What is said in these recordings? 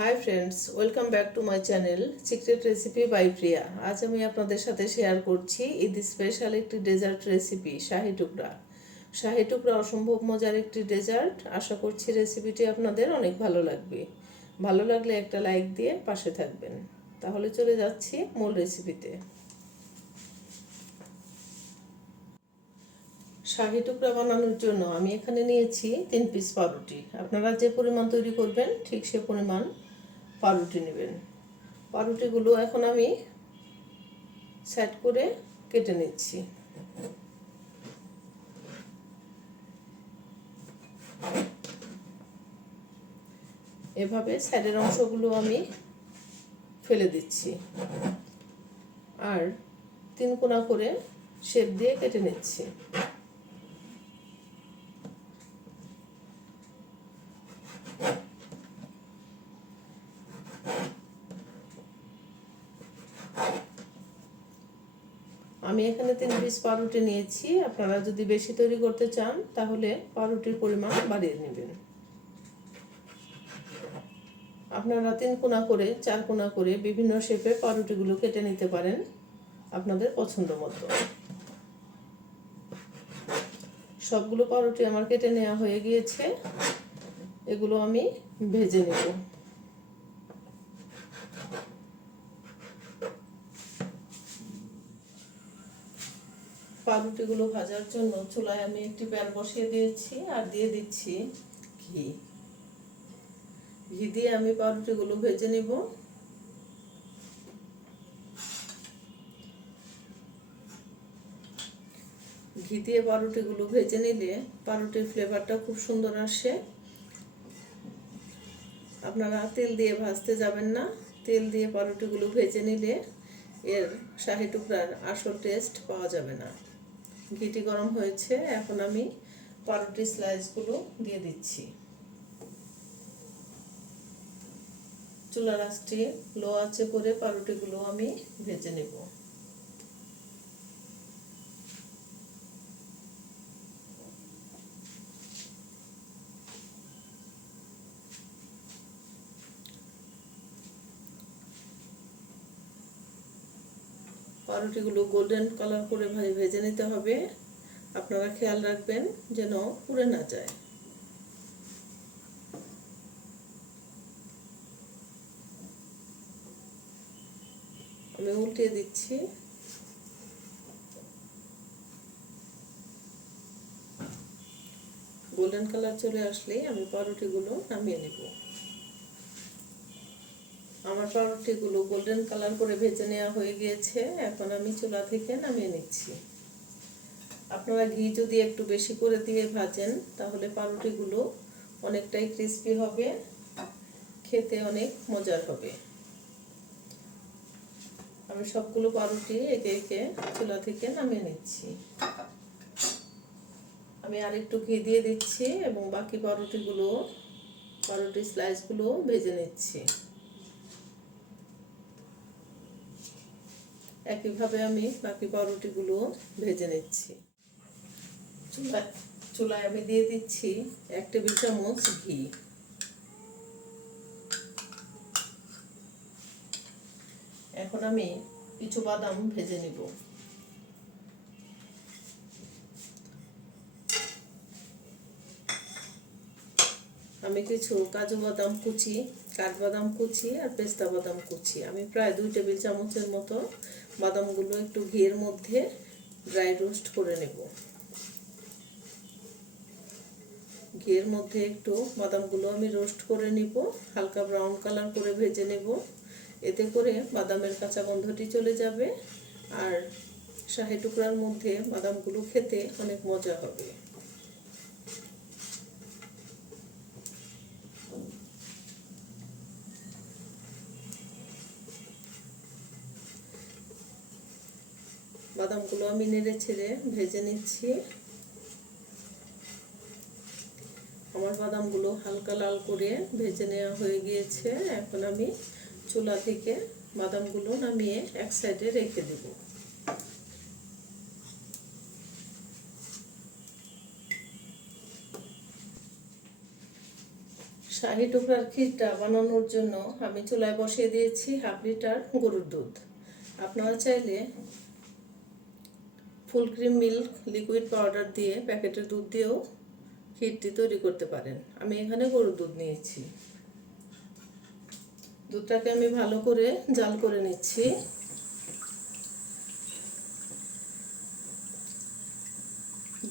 High friends, welcome back to my channel secret recipe by Priya. আজ আমি আপনাদের সাথে শেয়ার করছি ঈদ স্পেশাল একটি ডেজার্ট রেসিপি শাহি টুকরা। শাহি টুকরা অসম্ভব মজার একটি ডেজার্ট। আশা করছি রেসিপিটি আপনাদের অনেক ভালো লাগবে। ভালো লাগলে একটা লাইক দিয়ে পাশে থাকবেন। তাহলে চলে যাচ্ছি মূল রেসিপিতে। শাহি টুকরা বানানোর জন্য আমি এখানে নিয়েছি 3 পিস পাউরুটি। আপনারা যে পরিমাণ তৈরি করবেন ঠিক সে পরিমাণ পাউরুটি নেবেন। পাউরুটিগুলো এখন আমি সেট করে কেটে নিচ্ছি। এভাবে সাইডের অংশগুলো আমি ফেলে দিচ্ছি আর 3 কোনা করে শেপ দিয়ে কেটে নিচ্ছি। আমি এখানে 3 পিস পাউরুটি নিয়েছি। আপনারা যদি বেশি তৈরি করতে চান তাহলে পাউরুটির পরিমাণ বাড়িয়ে নেবেন। আপনারা 3 কোনা করে 4 কোনা করে বিভিন্ন শেপে পাউরুটিগুলো কেটে নিতে পারেন আপনাদের পছন্দ মতো। সবগুলো পাউরুটি আমার কেটে নেওয়া হয়ে গিয়েছে। এগুলো আমি ভেজে নেব। পাউরুটিগুলো ভাজার জন্য চুলায় আমি একটি প্যান বসিয়ে দিয়েছি আর দিয়ে দিচ্ছি ঘি। ঘি দিয়ে আমি পাউরুটিগুলো ভেজে নেব। ঘি দিয়ে পাউরুটিগুলো ভেজে নিলে পাউরুটির ফ্লেভারটা খুব সুন্দর আসে। আপনারা তেল দিয়ে ভাজতে যাবেন না। তেল দিয়ে পাউরুটিগুলো ভেজে নিলে এর শাহি টুকরার আসল টেস্ট পাওয়া যাবে না। ঘিটি গরম হয়েছে, এখন আমি পাউরুটি স্লাইসগুলো দিয়ে দিচ্ছি। চুলার আঁচটি লো আঁচে করে পাউরুটিগুলো আমি ভেজে নেব। পাউরুটিগুলো গোল্ডেন কালার করে ভেজে নিতে হবে। আপনারা খেয়াল রাখবেন যেন পুড়ে না যায়। আমি উল্টিয়ে দিচ্ছি। গোল্ডেন কালার চলে আসলেই আমি পাউরুটিগুলো নামিয়ে নেব। আমার পাউরুটিগুলো গোল্ডেন কালার করে ভেজে নেওয়া হয়ে গিয়েছে। এখন আমি চুলা থেকে নামিয়ে নিচ্ছি। আপনারা ঘি যদি একটু বেশি করে দিয়ে ভাজেন তাহলে পাউরুটিগুলো অনেকটাই ক্রিস্পি হবে, খেতে অনেক মজার হবে। আমি সবগুলো পাউরুটি একে একে চুলা থেকে নামিয়ে নিচ্ছি। আমি আরেকটু ঘি দিয়ে দিচ্ছি এবং বাকি পাউরুটি স্লাইসগুলো ভেজে নিচ্ছি। একইভাবে আমি বাকি পাউরুটিগুলো ভেজে নিচ্ছি। চুলায় আমি দিয়ে দিচ্ছি 1 টেবিল চামচ ঘি। এখন আমি কিছু বাদাম ভেজে নিব। আমি কিছু কাজু বাদাম কুচি, কাঠবাদাম কুচি আর পেস্তা বাদাম কুচি, আমি প্রায় 2 টেবিল চামচের মতো বাদামগুলো একটু ঘিয়ের মধ্যে ড্রাই রোস্ট করে নেব। ঘিয়ের মধ্যে একটু বাদামগুলো আমি রোস্ট করে নিব, হালকা ব্রাউন কালার করে ভেজে নেব। এতে করে বাদামের কাঁচা গন্ধটি চলে যাবে আর শাহি টুকরার মধ্যে বাদামগুলো খেতে অনেক মজা হবে। বাদামগুলো আমি নেড়ে ছেড়ে ভেজে নিচ্ছি। আমার বাদামগুলো হালকা লাল করে ভেজে নেওয়া হয়ে গিয়েছে। এখন আমি চুলা থেকে বাদামগুলো নামিয়ে এক সাইডে রেখে দেব। শাহী টুকরার ক্ষীরটা বানানোর জন্য আমি চুলায় বসিয়ে দিয়েছি 1/2 লিটার গরুর দুধ। আপনারা চাইলে full cream milk liquid powder দিয়ে প্যাকেটের দুধ দিয়েও ক্ষীরটি তৈরি করতে পারেন। আমি এখানে গরুর দুধ নিয়েছি। দুধটাকে আমি ভালো করে জাল করে নিচ্ছি।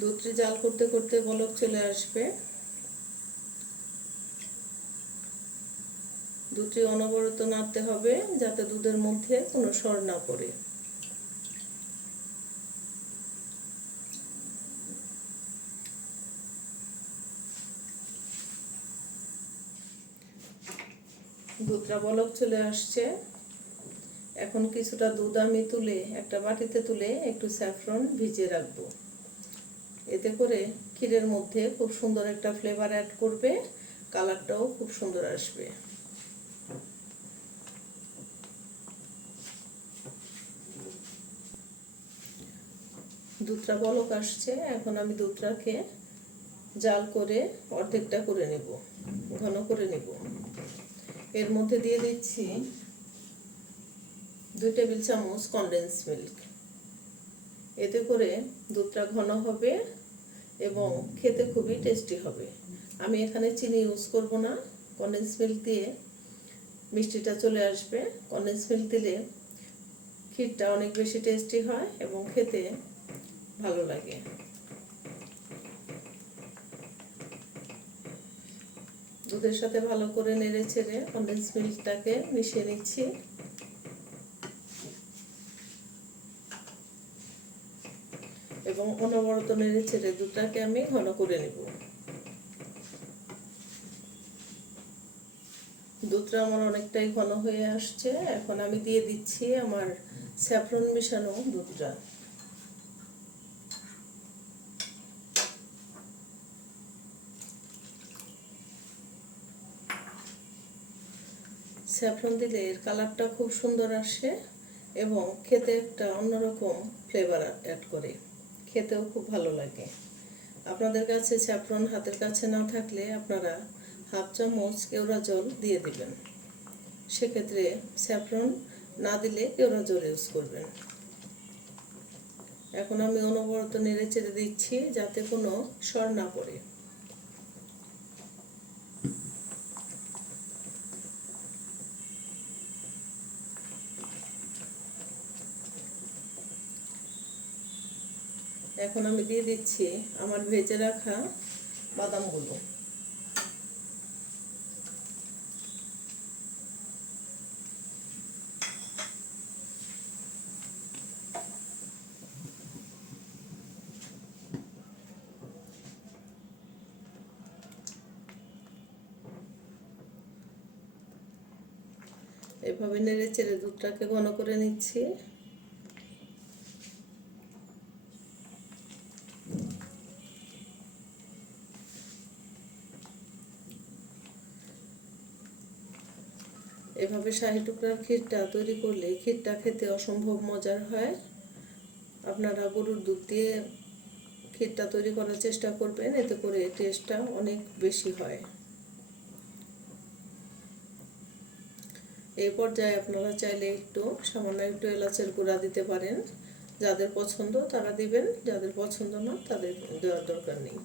দুধটি জাল করতে করতে বলক চলে আসবে। দুধটি অনবরত নাড়তে হবে যাতে দুধের মধ্যে কোনো সর না পড়ে। দুধটা বলক চলে আসছে। এখন কিছুটা দুধ আমি তুলে একটা বাটিতে তুলে একটু স্যাফরন ভিজিয়ে রাখবো। এতে করে ক্ষীরের মধ্যে খুব সুন্দর একটা ফ্লেভার অ্যাড করবে, কালারটাও খুব সুন্দর আসবে। দুধটা বলক আসছে। এখন আমি দুধটাকে জাল করে অর্ধেকটা করে নেব, ঘন করে নেব। এর মধ্যে দিয়ে দিচ্ছি 2 টেবিল চামচ কনডেন্স মিল্ক। এতে করে দুধটা ঘন হবে এবং খেতে খুবই টেস্টি হবে। আমি এখানে চিনি ইউজ করব না, কনডেন্স মিল্ক দিয়ে মিষ্টিটা চলে আসবে। কনডেন্স মিল্ক দিলে ক্ষীরটা অনেক বেশি টেস্টি হয় এবং খেতে ভালো লাগে। দুধের সাথে ভালো করে নেড়ে চেড়ে কনডেন্স মিল্কটাকে মিশিয়ে নিচ্ছি। এবং অনবরত নেড়ে চেড়ে দুধটাকে আমি ঘন করে নেব। দুধটা আমার অনেকটাই ঘন হয়ে আসছে। এখন আমি দিয়ে দিচ্ছি আমার স্যাফরন মিশানো দুধটা। স্যাফরন দিলে এর কালারটা খুব সুন্দর আসে এবং খেতে একটা অন্যরকম ফ্লেভার অ্যাড করে, খেতেও খুব ভালো লাগে। আপনাদের কাছে স্যাফরন হাতের কাছে না থাকলে আপনারা 1/2 চামচ কেওড়া জল দিয়ে দিবেন। সেক্ষেত্রে স্যাফরন না দিলে কেওড়া জল ইউজ করবেন। এখন আমি অনবরত নেড়ে চেড়ে দিচ্ছি যাতে কোনো সর না পড়ে। এখন আমি দিয়ে দিচ্ছি আমার ভেজে রাখা বাদামগুলো। এভাবে নেড়ে চেড়ে দুধটাকে ঘন করে নিচ্ছি। এভাবে শাহী টুকরার ক্ষীরটা তৈরি করলে ক্ষীরটা খেতে অসম্ভব মজার হয়। আপনারা গরুর দুধ দিয়ে ক্ষীরটা তৈরি করার চেষ্টা করবেন, এতে করে টেস্টটা অনেক বেশি হয়। এই পর্যায়ে আপনারা চাইলে সামান্য একটু এলাচের গুঁড়া দিতে পারেন। যাদের পছন্দ তারা দিবেন, যাদের পছন্দ না তাদের দেওয়ার দরকার নেই।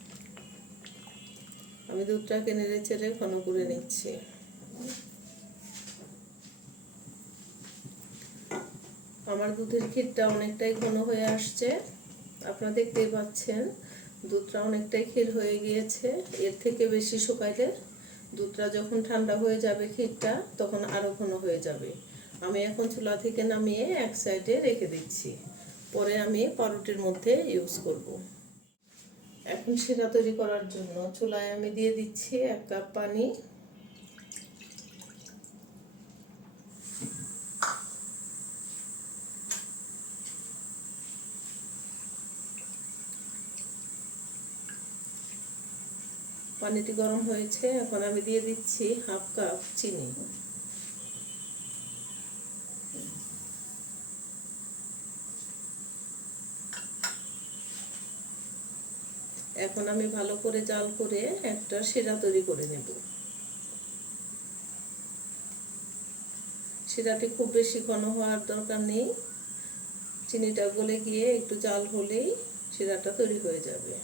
আমি দুধটাকে নেড়ে চেড়ে ঘন করে নিচ্ছি। আমার দুধের ক্ষীরটা অনেকটাই ঘন হয়ে আসছে, আপনারা দেখতেই পাচ্ছেন। দুধটা অনেকটাই ক্ষীর হয়ে গিয়েছে। এর থেকে বেশি শুকাইলে দুধটা যখন ঠান্ডা হয়ে যাবে ক্ষীরটা তখন আরো ঘন হয়ে যাবে। আমি এখন চুলা থেকে নামিয়ে এক সাইডে রেখে দিচ্ছি, পরে আমি পাউরুটির মধ্যে ইউজ করব। এখন শিরা তৈরি করার জন্য চুলায় আমি দিয়ে দিচ্ছি 1 কাপ পানি। পানিটি গরম হয়েছে, এখন আমি দিয়ে দিচ্ছি 1/2 কাপ চিনি। এখন আমি ভালো করে জাল করে একটা শিরা তৈরি করে নেব। শিরাটি খুব বেশি ঘন হওয়ার দরকার নেই, চিনিটা গলে গিয়ে একটু জাল হলেই শিরাটা তৈরি হয়ে যাবে।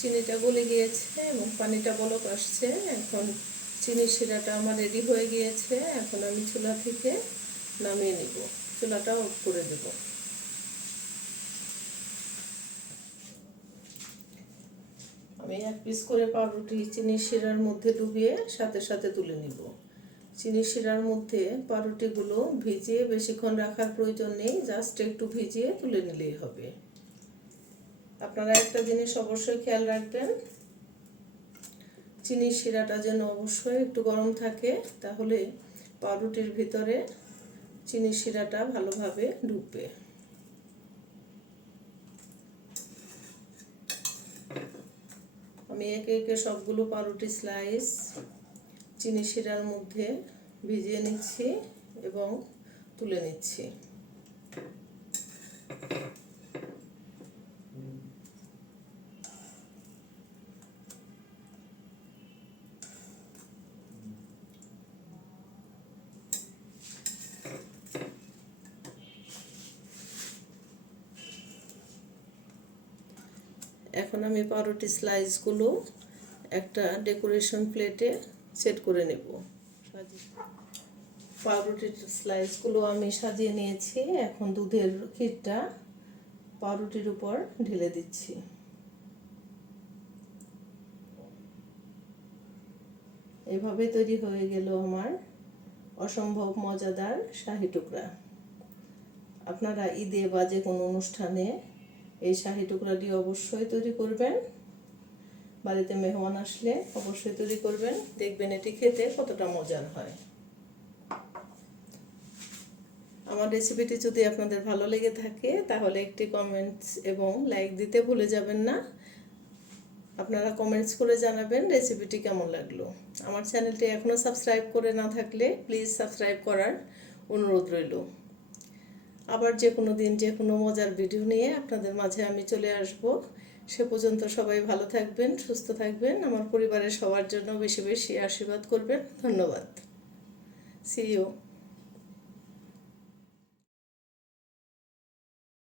চিনিটা গলে গিয়েছে এবং পানিটা বলক আসছে। এখন চিনির শিরাটা আমার রেডি হয়ে গিয়েছে। এখন আমি চুলা থেকে নামিয়ে নিব, চুলাটা অফ করে দেব। আমি 1 পিস করে পাউরুটি চিনির শিরার মধ্যে ডুবিয়ে সাথে সাথে তুলে নিব। চিনির শিরার মধ্যে পাউরুটিগুলো ভিজিয়ে বেশিক্ষণ রাখার প্রয়োজন নেই, জাস্ট একটু ভিজিয়ে তুলে নিলেই হবে। আপনারা একটা জিনিস অবশ্যই খেয়াল রাখবেন, চিনির শিরাটা যেন অবশ্যই একটু গরম থাকে, তাহলে পাউরুটির ভিতরে চিনির শিরাটা ভালোভাবে ঢুকবে। আমি একে একে সবগুলো পাউরুটি স্লাইস চিনি শিরার মধ্যে ভিজিয়ে নিচ্ছি এবং তুলে নিচ্ছি। এখন আমি পাউরুটি স্লাইসগুলো একটা ডেকোরেশন প্লেটে সেট করে নেব। পাউরুটির স্লাইসগুলো আমি সাজিয়ে নিয়েছি। এখন দুধের ক্ষীরটা পাউরুটির উপর ঢেলে দিচ্ছি। এভাবে তৈরি হয়ে গেল আমার অসম্ভব মজাদার শাহী টুকরা। আপনারা ঈদে বা যে কোনো অনুষ্ঠানে এই শাহী টুকরাটি অবশ্যই তৈরি করবেন। বাড়িতে মেহমান আসলে অবশ্যই তৈরি করবেন, দেখবেন এটি খেতে কতটা মজার হয়। আমার রেসিপিটি যদি আপনাদের ভালো লেগে থাকে তাহলে একটি কমেন্টস এবং লাইক দিতে ভুলে যাবেন না। আপনারা কমেন্টস করে জানাবেন রেসিপিটি কেমন লাগলো। আমার চ্যানেলটি এখনও সাবস্ক্রাইব করে না থাকলে প্লিজ সাবস্ক্রাইব করার অনুরোধ রইল। আবার যে কোনো দিন যে কোনো মজার ভিডিও নিয়ে আপনাদের মাঝে আমি চলে আসব। সে পর্যন্ত সবাই ভালো থাকবেন, সুস্থ থাকবেন। আমার পরিবারের সবার জন্য বেশি বেশি আশীর্বাদ করবেন। ধন্যবাদ। See you.